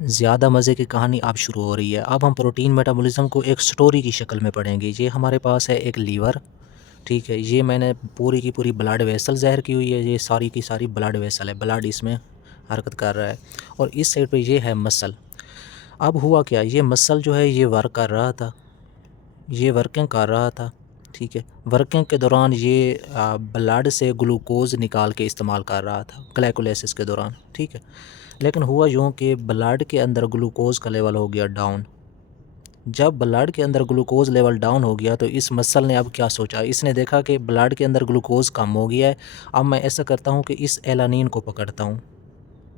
ज़्यादा मज़े की कहानी अब शुरू हो रही है। अब हम प्रोटीन मेटाबॉलिज़्म को एक स्टोरी की शक्ल में पढ़ेंगे। ये हमारे पास है एक लीवर, ठीक है? ये मैंने पूरी की पूरी ब्लड वेसल ज़ाहिर की हुई है। ये सारी की सारी ब्लड वेसल है, ब्लड इसमें हरकत कर रहा है। और इस साइड पे ये है मसल। अब हुआ क्या, ये मसल जो है ये वर्क कर रहा था, ये वर्किंग कर रहा था, ठीक है? वर्किंग के दौरान ये ब्लड से ग्लूकोज़ निकाल के इस्तेमाल कर रहा था ग्लाइकोलाइसिस के दौरान, ठीक है? लेकिन हुआ यूँ कि ब्लड के अंदर ग्लूकोज़ का लेवल हो गया डाउन। जब ब्लड के अंदर ग्लूकोज़ लेवल डाउन हो गया तो इस मसल ने अब क्या सोचा, इसने देखा कि ब्लड के अंदर ग्लूकोज़ कम हो गया है। अब मैं ऐसा करता हूँ कि इस एलानिन को पकड़ता हूँ।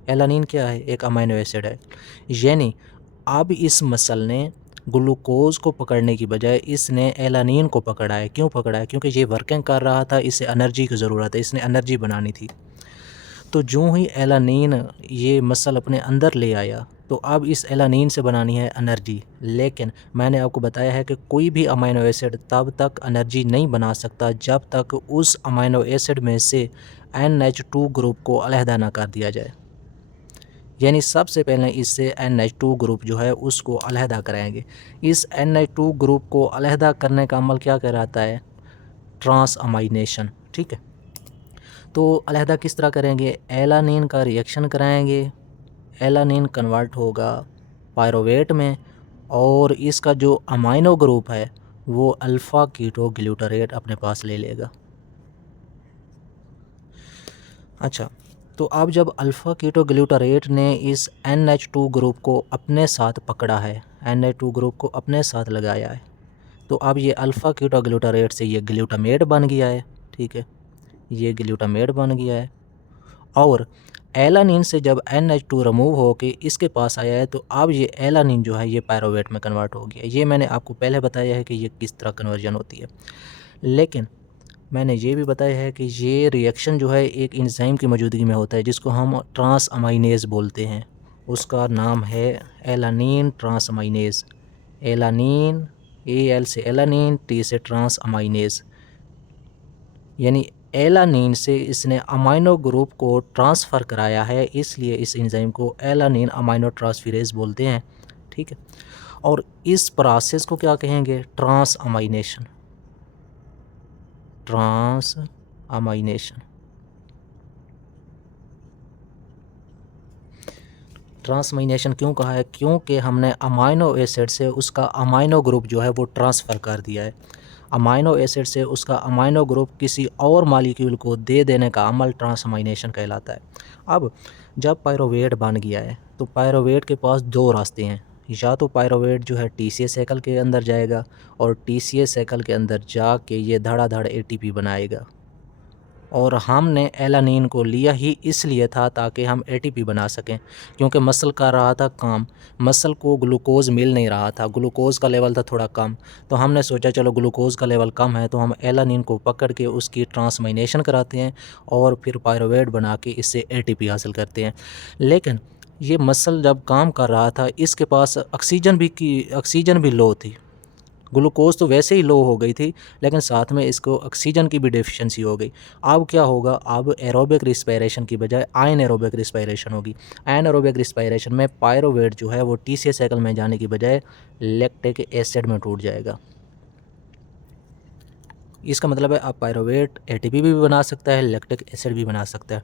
एलानिन क्या है? एक अमीनो एसिड है। यानी अब इस मसल ने ग्लूकोज़ को पकड़ने की बजाय इसने एलानिन को पकड़ा है। क्यों पकड़ा है? क्योंकि ये वर्किंग कर रहा था, इसे एनर्जी की ज़रूरत है, इसने एनर्जी बनानी थी। तो जो ही एलानिन ये मसल अपने अंदर ले आया, तो अब इस एलानिन से बनानी है एनर्जी। लेकिन मैंने आपको बताया है कि कोई भी अमीनो एसिड तब तक एनर्जी नहीं बना सकता जब तक उस अमीनो एसिड में से NH2 ग्रुप को अलहदा ना कर दिया जाए। यानी सबसे पहले इससे NH2 ग्रुप जो है उसको अलहदा कराएंगे। इस NH2 ग्रुप को अलहदा करने का अमल क्या कहलाता है? ट्रांसअमाइनेशन, ठीक है? तो अलहदा किस तरह करेंगे? एलानिन का रिएक्शन कराएंगे, एलानिन कन्वर्ट होगा पायरोवेट में और इसका जो अमाइनो ग्रुप है वो अल्फ़ा कीटो ग्लूटारेट अपने पास ले लेगा। अच्छा, तो अब जब अल्फ़ा कीटो ग्लूटारेट ने इस NH2 ग्रुप को अपने साथ पकड़ा है, NH2 ग्रुप को अपने साथ लगाया है, तो अब ये अल्फ़ा कीटो ग्लूटारेट से ये ग्लूटामेट बन गया है, ठीक है? ये ग्लूटामेट बन गया है। और एलानिन से जब NH2 रिमूव होके इसके पास आया है तो अब ये एलानिन जो है ये पायरोवेट में कन्वर्ट हो गया। ये मैंने आपको पहले बताया है कि ये किस तरह कन्वर्जन होती है। लेकिन मैंने ये भी बताया है कि ये रिएक्शन जो है एक एंजाइम की मौजूदगी में होता है जिसको हम ट्रांसअमाइनेज बोलते हैं। उसका नाम है एलानिन ट्रांसअमाइनेज। एलानिन, AL से एलानिन, T से ट्रांसअमाइनेज। यानी एलानिन से इसने अमाइनो ग्रुप को ट्रांसफ़र कराया है, इसलिए इस एंजाइम को एलानिन अमाइनो ट्रांसफेरेज बोलते हैं, ठीक है? और इस प्रोसेस को क्या कहेंगे? ट्रांसअमाइनेशन। ट्रांसअमाइनेशन। ट्रांसअमाइनेशन क्यों कहा है? क्योंकि हमने अमाइनो एसिड से उसका अमाइनो ग्रुप जो है वो ट्रांसफ़र कर दिया है। अमाइनो एसिड से उसका अमाइनो ग्रुप किसी और मॉलिक्यूल को दे देने का अमल ट्रांसअमाइनेशन कहलाता है। अब जब पायरोवेट बन गया है तो पायरोवेट के पास दो रास्ते हैं। या तो पायरोवेट जो है TCA साइकिल के अंदर जाएगा और TCA साइकिल के अंदर जाके ये धड़ाधड़ ATP बनाएगा। और हमने एलानिन को लिया ही इसलिए था ताकि हम ATP बना सकें, क्योंकि मसल कर रहा था काम। मसल को ग्लूकोज़ मिल नहीं रहा था, ग्लूकोज़ का लेवल था थोड़ा कम। तो हमने सोचा चलो ग्लूकोज़ का लेवल कम है तो हम एलानिन को पकड़ के उसकी ट्रांसमाइनेशन कराते हैं और फिर पायरोवेट बना के इससे ATP हासिल करते हैं। लेकिन ये मसल जब काम कर रहा था इसके पास ऑक्सीजन भी लो थी। ग्लूकोज़ तो वैसे ही लो हो गई थी, लेकिन साथ में इसको ऑक्सीजन की भी डेफिशिएंसी हो गई। अब क्या होगा? अब एरोबिक रिस्पायरेशन की बजाय अनएरोबिक रिस्पायरेशन होगी। अनएरोबिक रिस्पायरेशन में पायरोवेट जो है वो TCA साइकिल में जाने की बजाय लैक्टिक एसिड में टूट जाएगा। इसका मतलब है अब पायरोवेट ATP भी बना सकता है, लैक्टिक एसिड भी बना सकता है।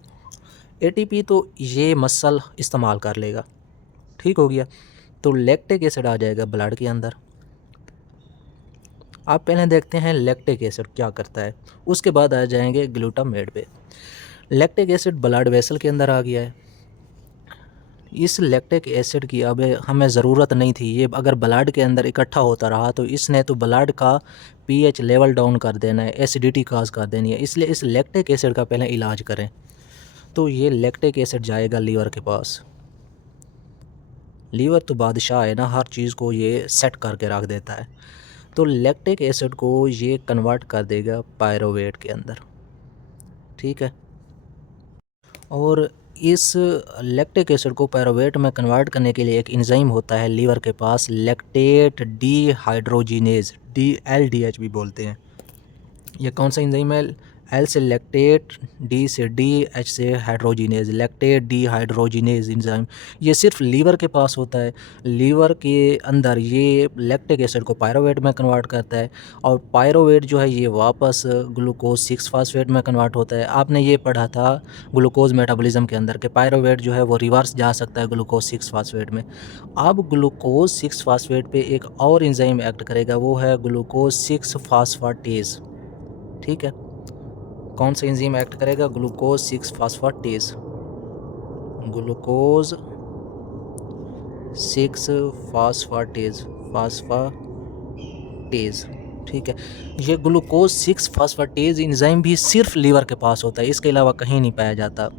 ATP तो ये मसल इस्तेमाल कर लेगा, ठीक हो गया। तो लैक्टिक एसिड आ जाएगा ब्लड के अंदर। आप पहले देखते हैं लैक्टिक एसिड क्या करता है, उसके बाद आ जाएंगे ग्लूटामेट पे। लैक्टिक एसिड ब्लड वेसल के अंदर आ गया है। इस लैक्टिक एसिड की अब हमें ज़रूरत नहीं थी। ये अगर ब्लड के अंदर इकट्ठा होता रहा तो इसने तो ब्लड का pH लेवल डाउन कर देना है, एसिडिटी काज कर देनी है। इसलिए इस लैक्टिक एसिड का पहले इलाज करें। तो ये लैक्टिक एसिड जाएगा लीवर के पास। लीवर तो बादशाह है ना, हर चीज़ को ये सेट करके रख देता है। तो लैक्टिक एसिड को ये कन्वर्ट कर देगा पायरोवेट के अंदर, ठीक है। और इस लैक्टिक एसिड को पायरोवेट में कन्वर्ट करने के लिए एक एंजाइम होता है लीवर के पास, लैक्टेट डीहाइड्रोजिनेज, DLDH भी बोलते हैं। ये कौन सा एंजाइम है? एल से लैक्टेट, डी से डी, एच से हाइड्रोजिनेज, लैक्टेट डिहाइड्रोजिनेज एंजाइम। ये सिर्फ लीवर के पास होता है। लीवर के अंदर ये लैक्टिक एसिड को पायरोवेट में कन्वर्ट करता है और पायरोवेट जो है ये वापस ग्लूकोज 6 फास्फेट में कन्वर्ट होता है। आपने ये पढ़ा था ग्लूकोज मेटाबॉलिज्म के अंदर कि पायरोवेट जो है वो रिवर्स जा सकता है ग्लूकोज 6 फास्फेट में। अब ग्लूकोज 6 फास्फेट पे एक और एंजाइम एक्ट करेगा, वो है ग्लूकोज 6 फास्फाटेज। ठीक है, कौन सा एंजाइम एक्ट करेगा? ग्लूकोज 6 फास्फाटेज। ग्लूकोज 6 फास्फाटेज, फास्फाटेज। ठीक है, ये ग्लूकोज 6 फास्फाटेज एंजाइम भी सिर्फ लीवर के पास होता है, इसके अलावा कहीं नहीं पाया जाता।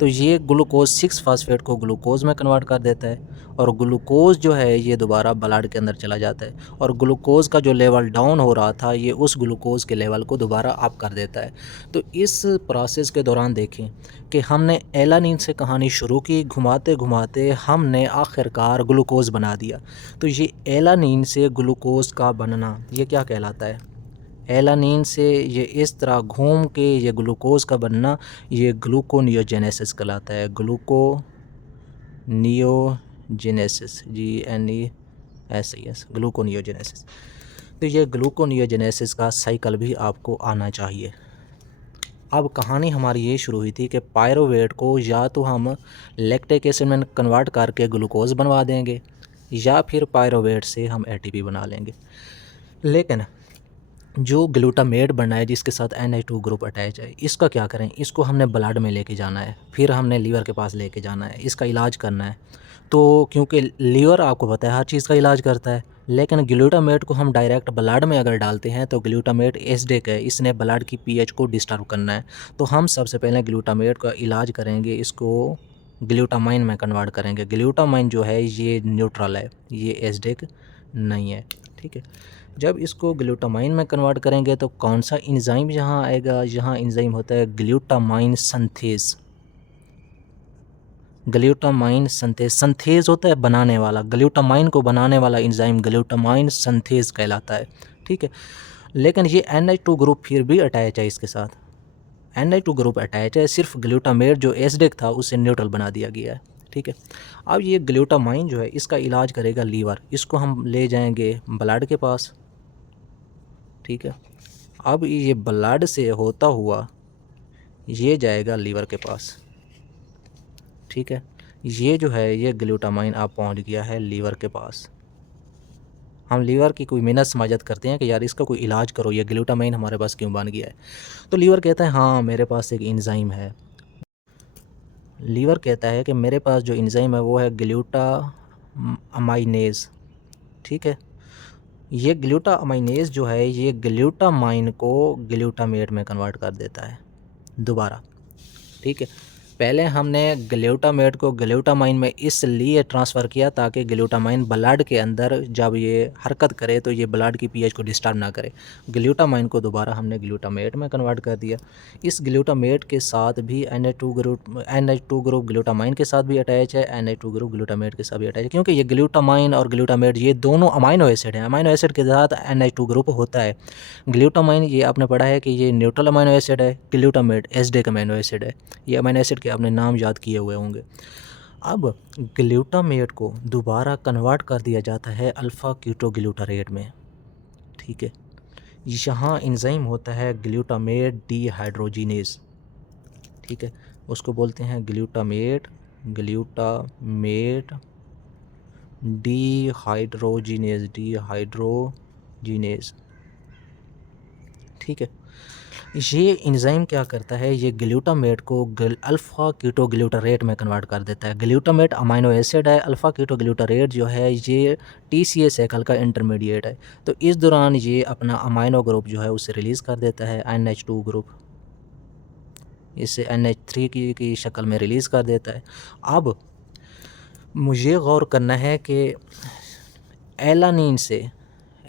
तो ये ग्लूकोज 6 फास्फेट को ग्लूकोज में कन्वर्ट कर देता है और ग्लूकोज जो है ये दोबारा ब्लड के अंदर चला जाता है और ग्लूकोज का जो लेवल डाउन हो रहा था ये उस ग्लूकोज के लेवल को दोबारा अप कर देता है। तो इस प्रोसेस के दौरान देखें कि हमने एलानिन से कहानी शुरू की, घुमाते घुमाते हमने आखिरकार ग्लूकोज बना दिया। तो ये एलानिन से ग्लूकोज का बनना ये क्या कहलाता है? एलानिन से ये इस तरह घूम के ये ग्लूकोज का बनना ये ग्लूकोनियोजेनेसिस कहलाता है। Gluconeogenesis, GNESIS, gluconeogenesis. तो ये ग्लूकोनियोजेनेसिस का साइकिल भी आपको आना चाहिए। अब कहानी हमारी ये शुरू हुई थी कि पायरोवेट को या तो हम लैक्टिक एसिड में कन्वर्ट करके ग्लूकोज बनवा देंगे या फिर पायरोवेट से हम ATP बना लेंगे। लेकिन जो ग्लूटामेट बनना है जिसके साथ NH2 ग्रुप अटैच है, इसका क्या करें? इसको हमने ब्लड में लेके जाना है, फिर हमने लीवर के पास लेके जाना है, इसका इलाज करना है। तो क्योंकि लीवर आपको पता है हर चीज़ का इलाज करता है, लेकिन ग्लूटामेट को हम डायरेक्ट ब्लड में अगर डालते हैं तो ग्लूटामेट एसिडिक है, इसने ब्लड की pH को डिस्टर्ब करना है। तो हम सबसे पहले ग्लूटामेट का इलाज करेंगे, इसको ग्लूटामाइन में कन्वर्ट करेंगे। ग्लूटामाइन जो है ये न्यूट्रल है, ये एसिडिक नहीं है। ठीक है, जब इसको ग्लूटामाइन में कन्वर्ट करेंगे तो कौन सा एंजाइम यहाँ आएगा? यहाँ एंजाइम होता है glutamine synthase. Glutamine synthase, synthase होता है बनाने वाला, ग्लूटामाइन को बनाने वाला एंजाइम ग्लूटामाइन सिंथेज कहलाता है। ठीक है, लेकिन ये NH2 ग्रुप फिर भी अटैच है इसके साथ, NH2 ग्रुप अटैच है, सिर्फ ग्लूटामेट जो एसिडिक था उसे न्यूट्रल बना दिया गया है। ठीक है, अब ये ग्लूटामाइन जो है इसका इलाज करेगा लीवर, इसको हम ले जाएंगे ब्लड के पास। ठीक है, अब ये ब्लड से होता हुआ ये जाएगा लीवर के पास। ठीक है, ये जो है ये ग्लूटामाइन आप पहुंच गया है लीवर के पास। हम लीवर की कोई मेहनत समाजत करते हैं कि यार इसका कोई इलाज करो, ये ग्लूटामाइन हमारे पास क्यों बन गया है? तो लीवर कहता है हाँ मेरे पास एक एंजाइम है। लीवर कहता है कि मेरे पास जो एंजाइम है वो है ग्लूटामाइनेज। ठीक है, ये ग्लूटामाइनेज जो है ये ग्लूटामाइन को ग्लूटामेट में कन्वर्ट कर देता है दोबारा। ठीक है, पहले हमने ग्लूटामेट को ग्लूटामाइन में इसलिए ट्रांसफ़र किया ताकि ग्लूटामाइन ब्लड के अंदर जब ये हरकत करे तो ये ब्लड की pH को डिस्टर्ब ना करे। ग्लूटामाइन को दोबारा हमने ग्लूटामेट में कन्वर्ट कर दिया। इस ग्लूटामेट के साथ भी NH2 ग्रुप ग्लूटामाइन के साथ भी अटैच है, NH2 ग्रुप ग्लूटामेट के साथ भी अटैच है, क्योंकि ये ग्लूटामाइन और ग्लूटामेट ये दोनों अमाइनो एसिड हैं। अमाइनो एसिड के साथ NH2 ग्रुप होता है। ग्लूटामाइन ये आपने पढ़ा है कि ये न्यूट्रल अमाइनो एसिड है, ग्लूटामेट एसिडिक अमाइनो एसिड है। ये अमाइनो एसिड के आपने नाम याद किए हुए होंगे। अब ग्लूटामेट को दोबारा कन्वर्ट कर दिया जाता है अल्फ़ा कीटोग्लूटारेट में। ठीक है, यहाँ एंजाइम होता है ग्लूटामेट डिहाइड्रोजिनेज। ठीक है, उसको बोलते हैं ग्लूटामेट डिहाइड्रोजिनेज। ठीक है, ये एंजाइम क्या करता है? ये ग्लूटामेट को अल्फ़ा कीटोग्लूटारेट में कन्वर्ट कर देता है। ग्लूटामेट अमाइनो एसिड है, अल्फ़ा कीटोग्लूटारेट जो है ये TCA साइकिल का इंटरमीडिएट है। तो इस दौरान ये अपना अमाइनो ग्रुप जो है उसे रिलीज़ कर देता है, NH2 ग्रुप, इसे NH3 की शक्ल में रिलीज़ कर देता है। अब मुझे गौर करना है कि एलानिन से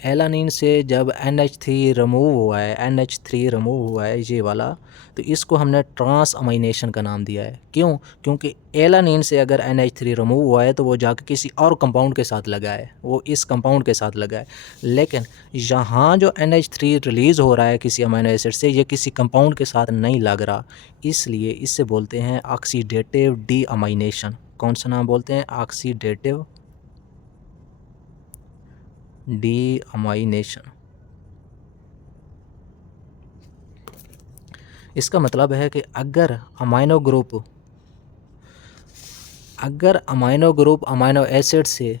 एलानिन से जब NH3 रिमूव हुआ है, NH3 रिमूव हुआ है ये वाला, तो इसको हमने ट्रांस अमाइनेशन का नाम दिया है। क्यों? क्योंकि एलानिन से अगर NH3 रिमूव हुआ है तो वो जाकर किसी और कंपाउंड के साथ लगा है, वो इस कंपाउंड के साथ लगा है। लेकिन यहाँ जो NH3 रिलीज़ हो रहा है किसी अमीनो एसिड से, ये किसी कंपाउंड के साथ नहीं लग रहा, इसलिए इससे बोलते हैं ऑक्सीडेटिव डीअमाइनेशन। कौन सा नाम बोलते हैं? ऑक्सीडेटिव डीअमाइनेशन। इसका मतलब है कि अगर अमाइनो ग्रुप अमाइनो एसिड से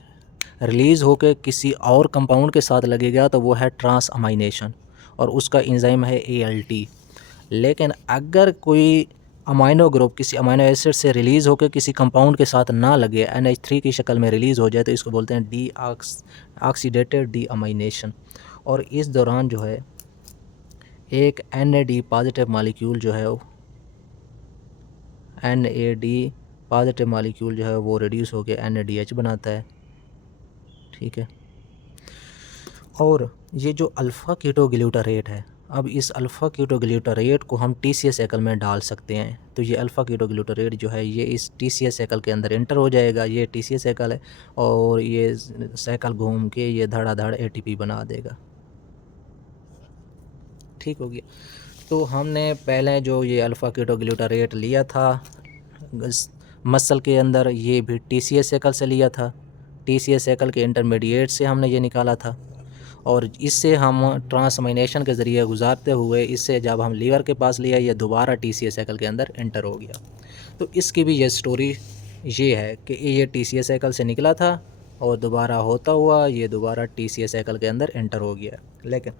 रिलीज़ होकर किसी और कंपाउंड के साथ लगेगा तो वो है ट्रांस अमाइनेशन और उसका एंजाइम है ALT। लेकिन अगर कोई अमाइनो ग्रुप किसी अमाइनो एसिड से रिलीज़ होकर किसी कंपाउंड के साथ ना लगे, NH3 की शक्ल में रिलीज़ हो जाए, तो इसको बोलते हैं ऑक्सीडेटेड डीअमाइनेशन। और इस दौरान जो है एक NAD पॉजिटिव मॉलिक्यूल जो है NAD पॉजिटिव मॉलिक्यूल जो है वो रिड्यूस होकर NADH बनाता है। ठीक है। और ये जो अल्फ़ा कीटोग्लूटारेट है, अब इस अल्फ़ा कीटोग्लूटारेट को हम TCA साइकिल में डाल सकते हैं। तो ये अल्फ़ा कीटोग्लूटारेट जो है ये इस TCA साइकिल के अंदर एंटर हो जाएगा। ये TCA साइकिल है और ये साइकिल घूम के ये धड़ाधड़ ATP बना देगा। ठीक हो गया। तो हमने पहले जो ये अल्फ़ा कीटोग्लूटारेट लिया था मसल के अंदर, ये भी TCA साइकिल से लिया था। TCA साइकिल के इंटरमीडिएट से हमने ये निकाला था और इससे हम ट्रांसअमाइनेशन के ज़रिए गुजारते हुए इससे जब हम लीवर के पास लिया, ये दोबारा TCA साइकिल के अंदर एंटर हो गया। तो इसकी भी ये स्टोरी ये है कि ये TCA साइकिल से निकला था और दोबारा होता हुआ ये दोबारा TCA साइकिल के अंदर एंटर हो गया। लेकिन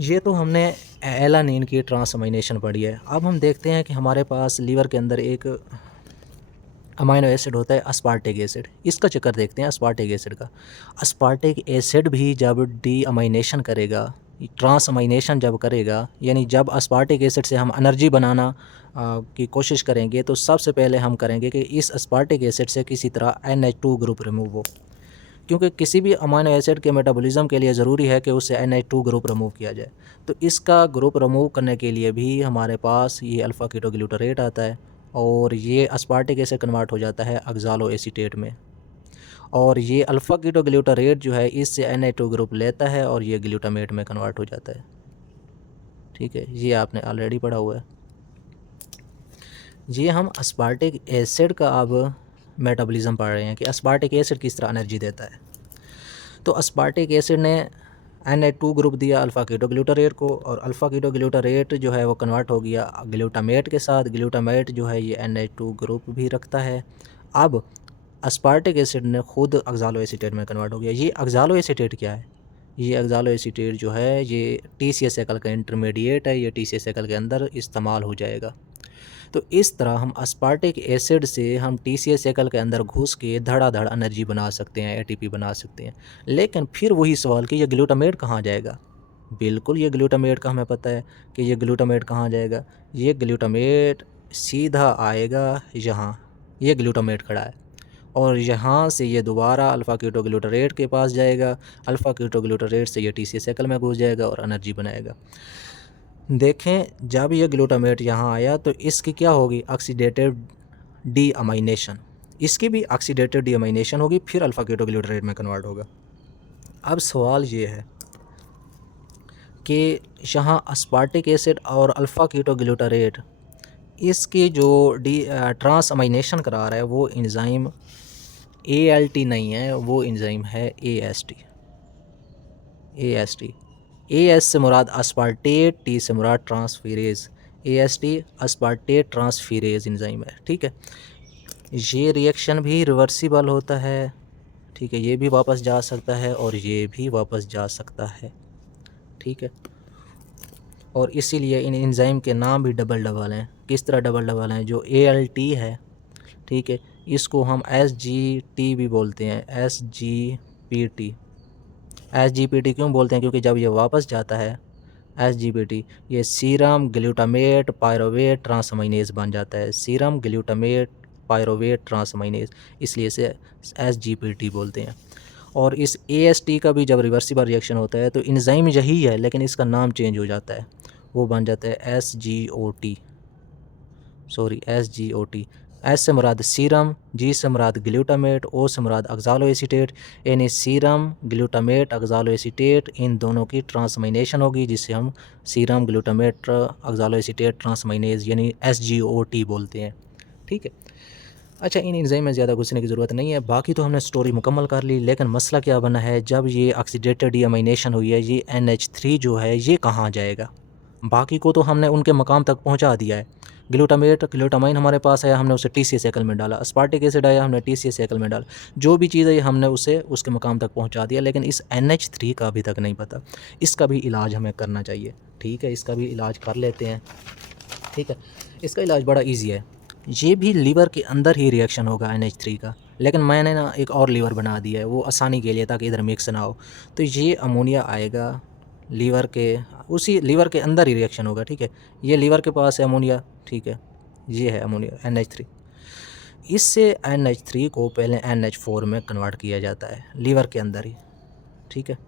ये तो हमने एलानिन की ट्रांसअमाइनेशन पढ़ी है। अब हम देखते हैं कि हमारे पास लीवर के अंदर एक अमाइनो एसिड होता है अस्पार्टिक एसिड। इसका चक्कर देखते हैं अस्पार्टिक एसिड का। अस्पार्टिक एसिड भी जब डीअमाइनेशन करेगा, ट्रांसअमाइनेशन जब करेगा, यानी जब अस्पार्टिक एसिड से हम एनर्जी बनाना की कोशिश करेंगे, तो सबसे पहले हम करेंगे कि इस अस्पार्टिक एसिड से किसी तरह NH2 ग्रुप रिमूव हो, क्योंकि किसी भी अमाइनो एसिड के मेटाबॉलिज्म के लिए ज़रूरी है कि उससे NH2 ग्रुप रिमूव किया जाए। तो इसका ग्रुप रिमूव करने के लिए भी हमारे पास ये अल्फ़ा कीटोग्लूटारेट आता है और ये अस्पार्टिक एसिड कन्वर्ट हो जाता है ऑक्ज़ालो एसीटेट में। और ये अल्फ़ा कीटोग्लूटारेट जो है इससे NH2 ग्रुप लेता है और ये ग्लूटामेट में कन्वर्ट हो जाता है। ठीक है, ये आपने ऑलरेडी पढ़ा हुआ है। ये हम अस्पार्टिक एसिड का अब मेटाबॉलिज्म पढ़ रहे हैं कि अस्पार्टिक एसिड किस तरह एनर्जी देता है। तो अस्पार्टिक एसिड ने NH2 ग्रुप दिया अल्फ़ा कीटोग्लूटारेट को और अल्फ़ा कीटोग्लूटारेट जो है वो कन्वर्ट हो गया ग्लूटामेट के साथ। ग्लूटामेट जो है ये NH2 ग्रुप भी रखता है। अब अस्पार्टिक एसिड ने खुद ऑक्ज़ालो एसीटेट में कन्वर्ट हो गया। ये ऑक्ज़ालो एसीटेट क्या है? ये ऑक्ज़ालो एसीटेट जो है ये TCA साइकिल का इंटरमीडिएट है, ये TCA साइकिल के अंदर इस्तेमाल हो जाएगा। तो इस तरह हम अस्पार्टिक एसिड से हम TCA साइकिल के अंदर घुस के धड़ाधड़ एनर्जी बना सकते हैं, ATP बना सकते हैं। लेकिन फिर वही सवाल कि ये ग्लूटामेट कहाँ जाएगा? बिल्कुल, ये ग्लूटामेट का हमें पता है कि ये ग्लूटामेट कहाँ जाएगा। ये ग्लूटामेट सीधा आएगा यहाँ, ये ग्लूटामेट खड़ा है और यहाँ से ये दोबारा अल्फ़ा कीटोग्लूटारेट के पास जाएगा। अल्फ़ा कीटोग्लूटारेट से ये TCA साइकिल में घुस जाएगा और एनर्जी बनाएगा। देखें, जब ये ग्लूटामेट यहाँ आया तो इसकी क्या होगी? ऑक्सीडेटिव डीअमाइनेशन। इसकी भी ऑक्सीडेटिव डीअमाइनेशन होगी, फिर अल्फ़ा कीटोग्लूटारेट में कन्वर्ट होगा। अब सवाल ये है कि यहाँ अस्पार्टिक एसिड और अल्फ़ा कीटोग्लूटारेट इसकी जो ट्रांसअमाइनेशन करा रहा है वो एंजाइम ALT नहीं है, वो एंजाइम है AST। AS से मुराद अस्पार्टेट, T से मुराद ट्रांसफेरेज। AST अस्पार्टेट ट्रांसफेरेज एंजाइम है। ठीक है, ये रिएक्शन भी रिवर्सिबल होता है। ठीक है, ये भी वापस जा सकता है और ये भी वापस जा सकता है। ठीक है, और इसीलिए इन एंजाइम के नाम भी डबल हैं। किस तरह डबल हैं? जो ALT है, ठीक है, इसको हम SGT भी बोलते हैं, SGPT क्यों बोलते हैं? क्योंकि जब ये वापस जाता है SGPT, ये सीरम ग्लूटामेट पायरोवेट ट्रांसअमाइनेज बन जाता है। सीरम ग्लूटामेट पायरोवेट ट्रांसअमाइनेज, इसलिए इसे SGPT बोलते हैं। और इस AST का भी जब रिवर्सिबल रिएक्शन होता है तो एंजाइम यही है लेकिन इसका नाम चेंज हो जाता है, वो बन जाता है SGOT, सॉरी SGOT। एस से मुराद सीरम, जी से मुराद ग्लूटामेट, ओ से मुराद ऑक्सालो एसीटेट, यानी सीरम ग्लूटामेट ऑक्सालो एसीटेट, इन दोनों की ट्रांसमाइनेशन होगी जिसे हम सीरम ग्लूटामेट ऑक्सालो एसीटेट ट्रांसमाइनेज यानी SGOT बोलते हैं। ठीक है, अच्छा इन एंजाइम में ज़्यादा घुसने की ज़रूरत नहीं है, बाकी तो हमने स्टोरी मुकम्मल कर ली। लेकिन मसला क्या बना है, जब ये ऑक्सीडेटेड डीअमाइनेशन हुई है, ये NH3 जो है ये कहाँ जाएगा? बाकी को तो हमने उनके मकाम तक पहुंचा दिया है। ग्लूटामाइन हमारे पास है, हमने उसे TCA साइकिल में डाला। अस्पार्टिक एसिड आया, हमने TCA साइकिल में डाला। जो भी चीज़ है हमने उसे उसके मकाम तक पहुंचा दिया, लेकिन इस NH3 का अभी तक नहीं पता। इसका भी इलाज हमें करना चाहिए। ठीक है, इसका भी इलाज कर लेते हैं। ठीक है, इसका इलाज बड़ा ईजी है। ये भी लीवर के अंदर ही रिएक्शन होगा NH3 का, लेकिन मैंने ना एक और लीवर बना दिया है वो आसानी के लिए, ताकि इधर मिक्स ना हो। तो ये अमोनिया आएगा लीवर के, उसी लीवर के अंदर ही रिएक्शन होगा। ठीक है, ये लीवर के पास है अमोनिया। ठीक है, ये है अमोनिया NH3। इससे NH3 को पहले NH4 में कन्वर्ट किया जाता है लीवर के अंदर ही। ठीक है,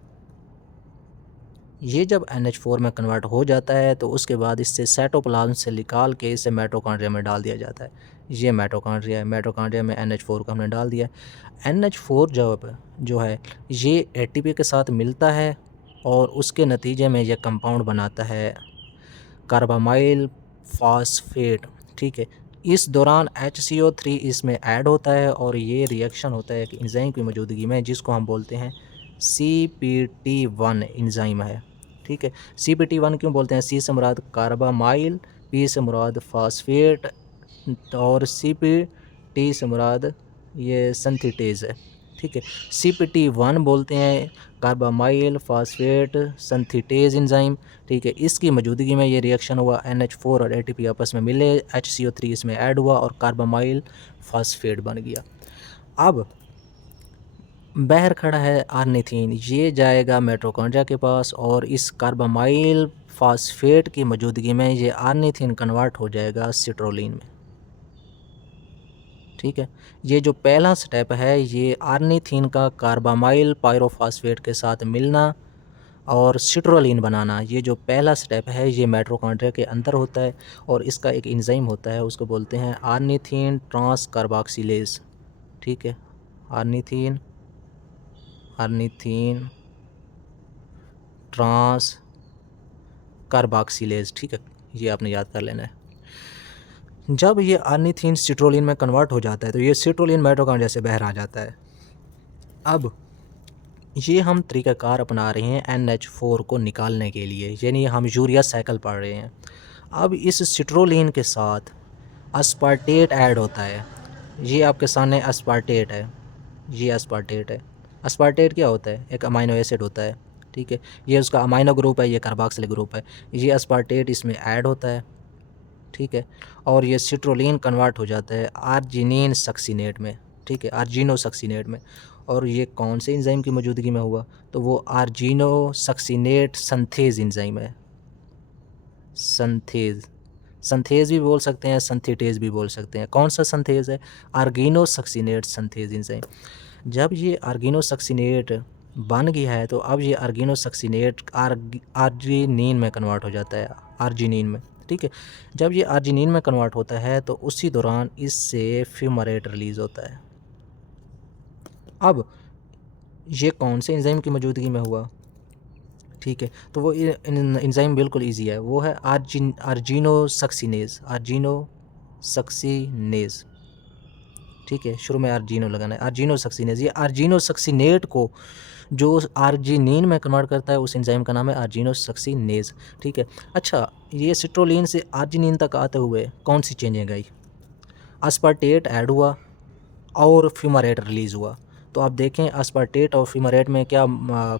ये जब NH4 में कन्वर्ट हो जाता है तो उसके बाद इससे साइटोप्लाज्म से निकाल के इसे माइटोकॉन्ड्रिया में डाल दिया जाता है। ये माइटोकॉन्ड्रिया है, माइटोकॉन्ड्रिया में NH4 को हमने डाल दिया। NH4 जो है ये ATP के साथ मिलता है और उसके नतीजे में ये कंपाउंड बनाता है कार्बामाइल फॉस्फेट। ठीक है, इस दौरान HCO3 इसमें ऐड होता है और ये रिएक्शन होता है कि एंजाइम की मौजूदगी में, जिसको हम बोलते हैं CPT1 एंजाइम है। ठीक है, CPT1 क्यों बोलते हैं? C से मुराद कार्बामाइल, P से मुराद फॉस्फेट और CPT से मुराद ये सिंथेटेज है। ठीक है, CPT1 बोलते हैं कार्बामाइल फॉस्फेट सिंथेटेज एंजाइम। ठीक है, इसकी मौजूदगी में ये रिएक्शन हुआ, NH4 और ATP आपस में मिले, HCO3 इसमें ऐड हुआ और कार्बामाइल फॉस्फेट बन गया। अब बाहर खड़ा है आर्निथीन, ये जाएगा माइटोकॉन्ड्रिया के पास और इस कार्बामाइल फॉस्फेट की मौजूदगी में ये आर्निथीन कन्वर्ट हो जाएगा सिट्रोलिन में। ठीक है, ये जो पहला स्टेप है ये आर्निथीन का कार्बामाइल पायरोफॉस्फेट के साथ मिलना और सिट्रोलिन बनाना, ये जो पहला स्टेप है ये माइटोकॉन्ड्रिया के अंदर होता है और इसका एक एंजाइम होता है, उसको बोलते हैं आर्निथीन ट्रांस कार्बोक्सिलेज। ठीक है, आर्निथीन ट्रांस कार्बोक्सिलेज। ठीक है, ये आपने याद कर लेना है। जब ये आर्निथीन सिट्रोलिन में कन्वर्ट हो जाता है तो ये सिट्रोलिन माइटोकॉन्ड्रिया से बाहर आ जाता है। अब ये हम तरीक़ाकार अपना रहे हैं NH4 को निकालने के लिए, यानी हम यूरिया साइकिल पढ़ रहे हैं। अब इस सिट्रोलिन के साथ अस्पार्टेट ऐड होता है। ये आपके सामने अस्पार्टेट है, ये अस्पार्टेट है। अस्पार्टेट क्या होता है? एक अमाइनो एसिड होता है। ठीक है, ये उसका अमाइनो ग्रुप है, ये कार्बोक्सिलिक ग्रुप है। ये अस्पार्टेट इसमें ऐड होता है। ठीक है, और ये सिट्रोलिन कन्वर्ट हो जाता है आर्जिनिन सक्सिनेट में। ठीक है, आर्जिनो सक्सिनेट में। और ये कौन से एंजाइम की मौजूदगी में हुआ? तो वो आर्जिनो सक्सिनेट संथेज एंजाइम है। संथेज भी बोल सकते हैं, संथेटेज भी बोल सकते हैं। कौन सा संथेज है? आर्गिनो सक्सिनेट संथेज एंजाइम। जब ये आर्गिनो सक्सिनेट बन गया है तो अब ये आर्गिनो सक्सिनेट आर्जिनिन में कन्वर्ट हो जाता है, आर्जिनिन में। ठीक है, जब ये आर्जिनिन में कन्वर्ट होता है तो उसी दौरान इससे फ्यूमरेट रिलीज़ होता है। अब ये कौन से एंजाइम की मौजूदगी में हुआ? ठीक है, तो वो एंजाइम बिल्कुल इजी है, वो है आर्जिनो सक्सिनेज। ठीक है, शुरू में आर्जिनो लगाना है, आर्जिनो सक्सिनेज। ये आर्जिनो सक्सिनेट को जो आर्जिनिन में कन्वर्ट करता है उस एंजाइम का नाम है आर्जिनो सक्सिनेज। ठीक है, अच्छा ये सिट्रोलिन से आर्जिनिन तक आते हुए कौन सी चेंजिंग आई? अस्पार्टेट ऐड हुआ और फ्यूमरेट रिलीज़ हुआ। तो आप देखें अस्पार्टेट और फ्यूमरेट में क्या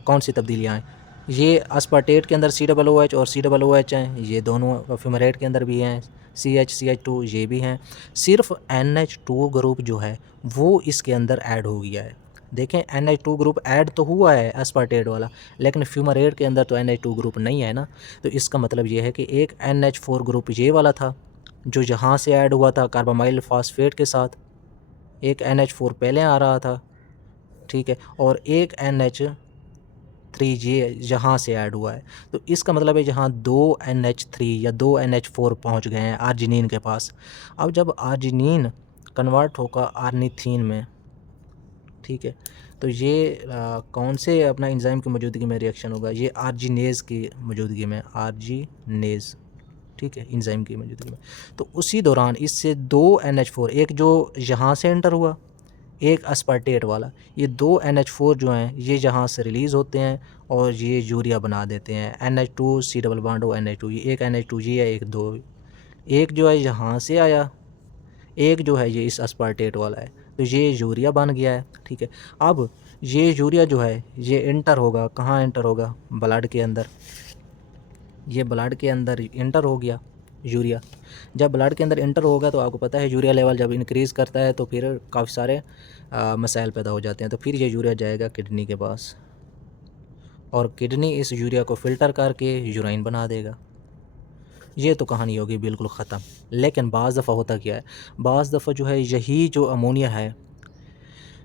कौन सी तब्दीलियाँ हैं? ये अस्पार्टेट के अंदर COOH और COOH हैं, ये दोनों फ्यूमरेट के अंदर भी हैं। CH2 ये भी हैं। सिर्फ NH2 ग्रुप जो है वो इसके अंदर ऐड हो गया है। देखें NH2 ग्रुप ऐड तो हुआ है अस्पार्टेट वाला, लेकिन फ्यूमरेट के अंदर तो NH2 ग्रुप नहीं है ना। तो इसका मतलब ये है कि एक NH4 ग्रुप ये वाला था जो यहाँ से ऐड हुआ था कार्बामाइल फॉस्फेट के साथ, एक NH4 पहले आ रहा था ठीक है, और एक NH3 जहाँ से ऐड हुआ है। तो इसका मतलब है जहाँ 2 NH3 या 2 NH4 पहुँच गए हैं आर्जिनिन के पास। अब जब आर्जिनिन कन्वर्ट होगा आर्निथीन में, ठीक है, तो ये कौन से अपना एंजाइम की मौजूदगी में रिएक्शन होगा? ये आर्जिनेज की मौजूदगी में, आर्जिनेज, ठीक है, एंजाइम की मौजूदगी में। तो उसी दौरान इससे 2 NH4, एक जो यहाँ से एंटर हुआ, एक अस्पार्टेट वाला, ये 2 NH4 जो हैं ये यहाँ से रिलीज़ होते हैं और ये यूरिया बना देते हैं, NH2 C डबल बॉन्ड हो NH2, ये एक NH2 ये है, एक 2, एक जो है यहाँ से आया, एक जो है ये इस अस्पार्टेट वाला है, तो ये यूरिया बन गया है, ठीक है। अब ये यूरिया जो है ये इंटर होगा, कहाँ इंटर होगा? ब्लड के अंदर। ये ब्लड के अंदर इंटर हो गया यूरिया। जब ब्लड के अंदर इंटर होगा तो आपको पता है यूरिया लेवल जब इंक्रीज़ करता है तो फिर काफ़ी सारे मसाइल पैदा हो जाते हैं। तो फिर ये यूरिया जाएगा किडनी के पास और किडनी इस यूरिया को फ़िल्टर करके यूराइन बना देगा। ये तो कहानी होगी बिल्कुल ख़त्म। लेकिन बाज़ दफ़ा होता क्या है, बाज़ दफ़ा जो है यही जो अमोनिया है,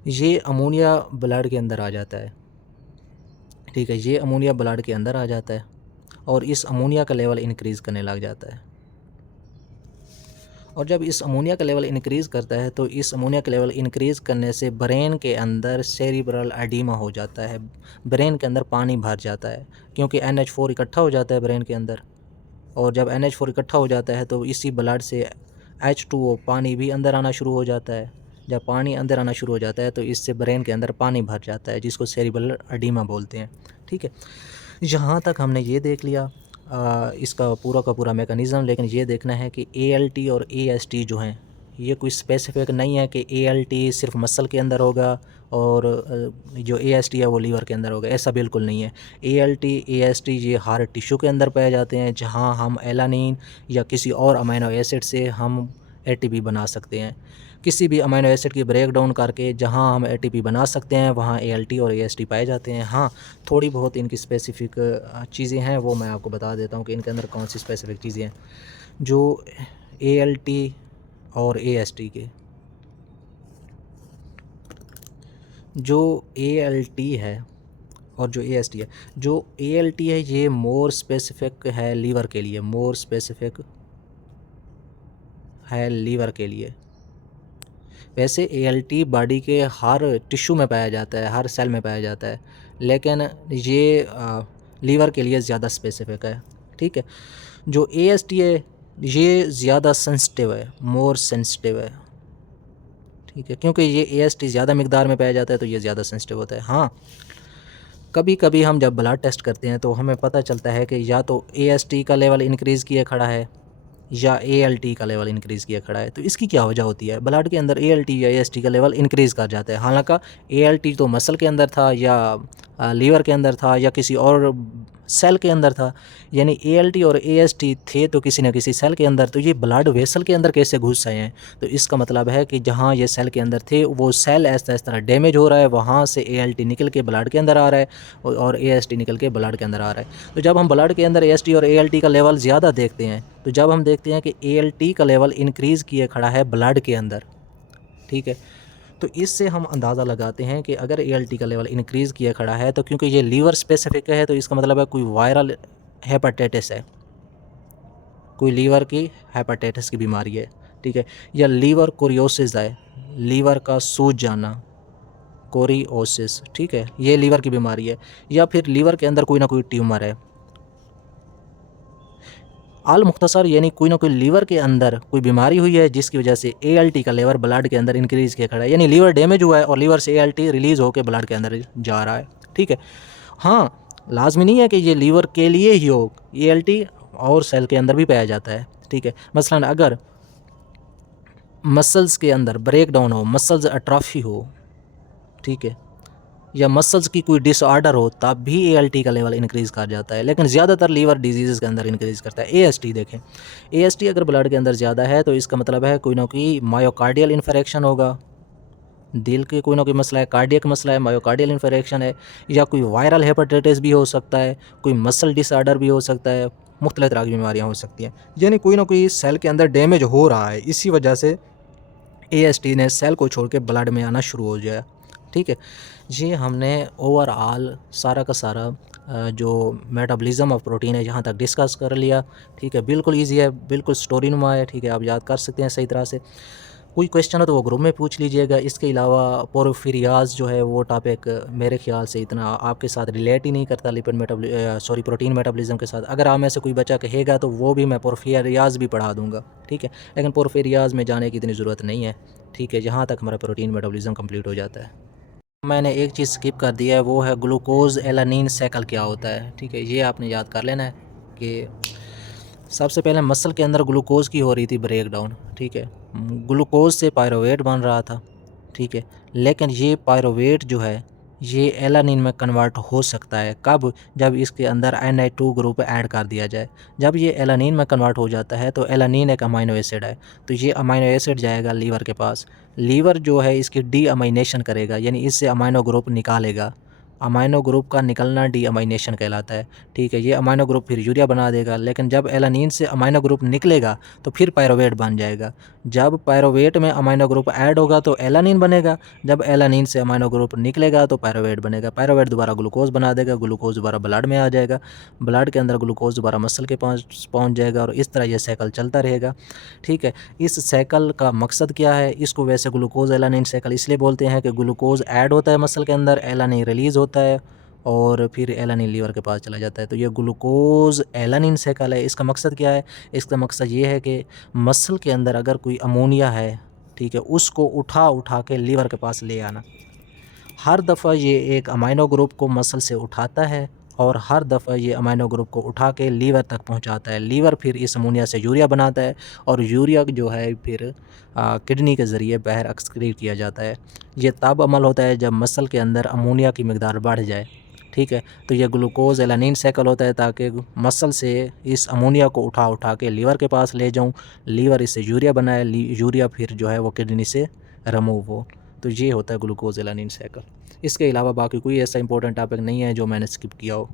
ये अमोनिया ब्लड के अंदर आ जाता है, ठीक है, ये अमोनिया ब्लड के अंदर आ जाता है और इस अमोनिया का लेवल इंक्रीज़ करने लग जाता है। और जब इस अमोनिया का लेवल इंक्रीज़ करता है तो इस अमोनिया का लेवल इंक्रीज़ करने से ब्रेन के अंदर सेरिब्रल एडीमा हो जाता है, ब्रेन के अंदर पानी भर जाता है, क्योंकि NH4 इकट्ठा हो जाता है ब्रेन के अंदर। और जब NH4 इकट्ठा हो जाता है तो इसी ब्लड से H2O पानी भी अंदर आना शुरू हो जाता है। जब पानी अंदर आना शुरू हो जाता है तो इससे ब्रेन के अंदर पानी भर जाता है, जिसको सेरिब्रल एडीमा बोलते हैं, ठीक है। यहाँ तक हमने ये देख लिया इसका पूरा का पूरा मेकनिज़म। लेकिन ये देखना है कि ALT और AST जो हैं ये कोई स्पेसिफिक नहीं है कि ALT सिर्फ मसल के अंदर होगा और जो AST है वो लीवर के अंदर होगा, ऐसा बिल्कुल नहीं है। ALT AST ये हर टिश्यू के अंदर पाए जाते हैं, जहाँ हम एलानिन या किसी और अमीनो एसिड से हम ATP बना सकते हैं। किसी भी अमीनो एसिड की ब्रेक डाउन करके जहाँ हम ATP बना सकते हैं वहाँ ALT और AST पाए जाते हैं। हाँ, थोड़ी बहुत इनकी स्पेसिफ़िक चीज़ें हैं, वो मैं आपको बता देता हूँ कि इनके अंदर कौन सी स्पेसिफ़िक चीज़ें हैं। जो ALT और AST के, जो ALT है और जो AST है, जो ALT है ये मोर स्पेसिफ़िक है लीवर के लिए, मोर स्पेसिफ़िक है लीवर के लिए। वैसे ALT बॉडी के हर टिश्यू में पाया जाता है, हर सेल में पाया जाता है, लेकिन ये लीवर के लिए ज़्यादा स्पेसिफिक है, ठीक है। जो AST है ये ज़्यादा सेंसिटिव है, मोर सेंसिटिव है, ठीक है, क्योंकि ये AST ज़्यादा मिकदार में पाया जाता है तो ये ज़्यादा सेंसिटिव होता है। हाँ, कभी कभी हम जब ब्लड टेस्ट करते हैं तो हमें पता चलता है कि या तो AST का लेवल इंक्रीज़ किया खड़ा है या ALT का लेवल इंक्रीज़ किया खड़ा है। तो इसकी क्या वजह होती है? ब्लड के अंदर ALT या AST का लेवल इंक्रीज़ कर जाता है, हालांकि ALT तो मसल के अंदर था या लीवर के अंदर था या किसी और सेल के अंदर था, यानी ALT और AST थे तो किसी न किसी सेल के अंदर, तो ये ब्लड वेसल के अंदर कैसे घुस आए हैं? तो इसका मतलब है कि जहाँ ये सेल के अंदर थे वो सेल ऐसा इस तरह डैमेज हो रहा है, वहाँ से ALT निकल के ब्लड के अंदर आ रहा है और AST निकल के ब्लड के अंदर आ रहा है। तो जब हम ब्लड के अंदर AST और ALT का लेवल ज़्यादा देखते हैं, तो जब हम देखते हैं कि ALT का लेवल इंक्रीज़ किए खड़ा है ब्लड के अंदर, ठीक है, तो इससे हम अंदाज़ा लगाते हैं कि अगर ALT का लेवल इंक्रीज़ किया खड़ा है तो क्योंकि ये लीवर स्पेसिफिक है तो इसका मतलब है कोई वायरल हेपेटाइटिस है, कोई लीवर की हेपेटाइटिस की बीमारी है, ठीक है, या लीवर कोरियोसिस है, लीवर का सूज जाना, कोरियोसिस, ठीक है, ये लीवर की बीमारी है, या फिर लीवर के अंदर कोई ना कोई ट्यूमर है। आल मुख्तसर यानी कोई ना कोई लीवर के अंदर कोई बीमारी हुई है जिसकी वजह से ALT का लेवल ब्लड के अंदर इंक्रीज़ किया खड़ा है, यानी लीवर डैमेज हुआ है और लीवर से ALT रिलीज़ होकर ब्लड के अंदर जा रहा है, ठीक है। हाँ, लाजमी नहीं है कि ये लीवर के लिए ही हो, ALT और सेल के अंदर भी पाया जाता है, ठीक है। मसलन अगर मसल्स के अंदर ब्रेक डाउन हो, मसल्स अट्राफी हो, ठीक है, या मसल्स की कोई डिसऑर्डर हो, तब भी ALT का लेवल इंक्रीज़ कर जाता है, लेकिन ज़्यादातर लीवर डिजीज़ के अंदर इंक्रीज़ करता है। AST देखें, AST अगर ब्लड के अंदर ज़्यादा है तो इसका मतलब है कोई ना कोई मायोकार्डियल इन्फेक्शन होगा, दिल के कोई ना कोई मसला है, कार्डियक मसला है, मायोकार्डियल इन्फेक्शन है, या कोई वायरल हेपेटाइटिस भी हो सकता है, कोई मसल डिसऑर्डर भी हो सकता है, मुख्तलिफ तरह की बीमारियाँ हो सकती हैं, यानी कोई ना कोई सेल के अंदर डैमेज हो रहा है, इसी वजह से AST ने सेल को छोड़ के ब्लड में आना शुरू हो जाए, ठीक है। ये हमने ओवरऑल सारा का सारा जो मेटाबॉलिज्म ऑफ प्रोटीन है यहाँ तक डिस्कस कर लिया। ठीक है, बिल्कुल ईजी है, बिल्कुल स्टोरी नुमा है। ठीक है, आप याद कर सकते हैं सही तरह से। कोई क्वेश्चन हो तो वो ग्रुप में पूछ लीजिएगा। इसके अलावा पोर्फिरियाज जो है वो टॉपिक मेरे ख्याल से इतना आपके साथ रिलेट ही नहीं करता लिपिड प्रोटीन मेटाबॉलिज्म के साथ। अगर आप में से कोई बच्चा कहेगा तो वो भी मैं पोर्फिरियाज भी पढ़ा दूंगा। ठीक है, लेकिन पोर्फिरियाज में जाने की इतनी ज़रूरत नहीं है। ठीक है, जहाँ तक हमारा प्रोटीन मेटाबॉलिज्म कंप्लीट हो जाता है। मैंने एक चीज़ स्किप कर दिया है, वो है ग्लूकोज एलानिन साइकिल क्या होता है। ठीक है, ये आपने याद कर लेना है कि सबसे पहले मसल के अंदर ग्लूकोज की हो रही थी ब्रेक डाउन। ठीक है, ग्लूकोज से पायरोवेट बन रहा था। ठीक है, लेकिन ये पायरोवेट जो है ये एलानिन में कन्वर्ट हो सकता है। कब? जब इसके अंदर Na2 ग्रुप ऐड कर दिया जाए। जब ये एलानिन में कन्वर्ट हो जाता है तो एलानिन एक अमाइनो एसिड है, तो ये अमाइनो एसिड जाएगा लीवर के पास। लीवर जो है इसकी डी अमाइनेशन करेगा, यानी इससे अमाइनो ग्रुप निकालेगा। अमाइनो ग्रुप का निकलना डी अमाइनेशन कहलाता है। ठीक है, ये अमाइनो ग्रुप फिर यूरिया बना देगा। लेकिन जब एलानिन से अमाइनो ग्रुप निकलेगा तो फिर पायरोवेट बन जाएगा। जब पायरोवेट में अमाइनो ग्रुप ऐड होगा तो एलानिन बनेगा। जब एलानिन से अमाइनो ग्रुप निकलेगा तो पायरोवेट बनेगा। पायरोवेट दोबारा ग्लूकोज बना देगा। ग्लूकोज दोबारा ब्लड में आ जाएगा। ब्लड के अंदर ग्लूकोज दोबारा मसल के पास पहुँच जाएगा और इस तरह यह साइकिल चलता रहेगा। ठीक है, इस साइकिल का मकसद क्या है? इसको वैसे ग्लूकोज एलानिन साइकिल इसलिए बोलते हैं कि ग्लूकोज ऐड होता है मसल के अंदर, एलानिन रिलीज़ होता है और फिर एलानिन लीवर के पास चला जाता है। तो ये ग्लूकोज एलानिन साइकिल है। इसका मकसद क्या है? इसका मकसद ये है कि मसल के अंदर अगर कोई अमोनिया है, ठीक है, उसको उठा उठा के लीवर के पास ले आना। हर दफ़ा ये एक अमाइनो ग्रुप को मसल से उठाता है और हर दफ़ा ये अमाइनो ग्रुप को उठा के लीवर तक पहुंचाता है। लीवर फिर इस अमोनिया से यूरिया बनाता है और यूरिया जो है फिर किडनी के ज़रिए बाहर एक्सक्रीट किया जाता है। ये तब अमल होता है जब मसल के अंदर अमोनिया की मकदार बढ़ जाए। ठीक है, तो ये ग्लूकोज एलानिन साइकिल होता है ताकि मसल से इस अमोनिया को उठा उठा के लीवर के पास ले जाऊं, लीवर इससे यूरिया बनाए, यूरिया फिर जो है वो किडनी से रिमूव हो। तो ये होता है ग्लूकोज एलानिन साइकिल। इसके अलावा बाकी कोई ऐसा इंपॉर्टेंट टॉपिक नहीं है जो मैंने स्किप किया हो।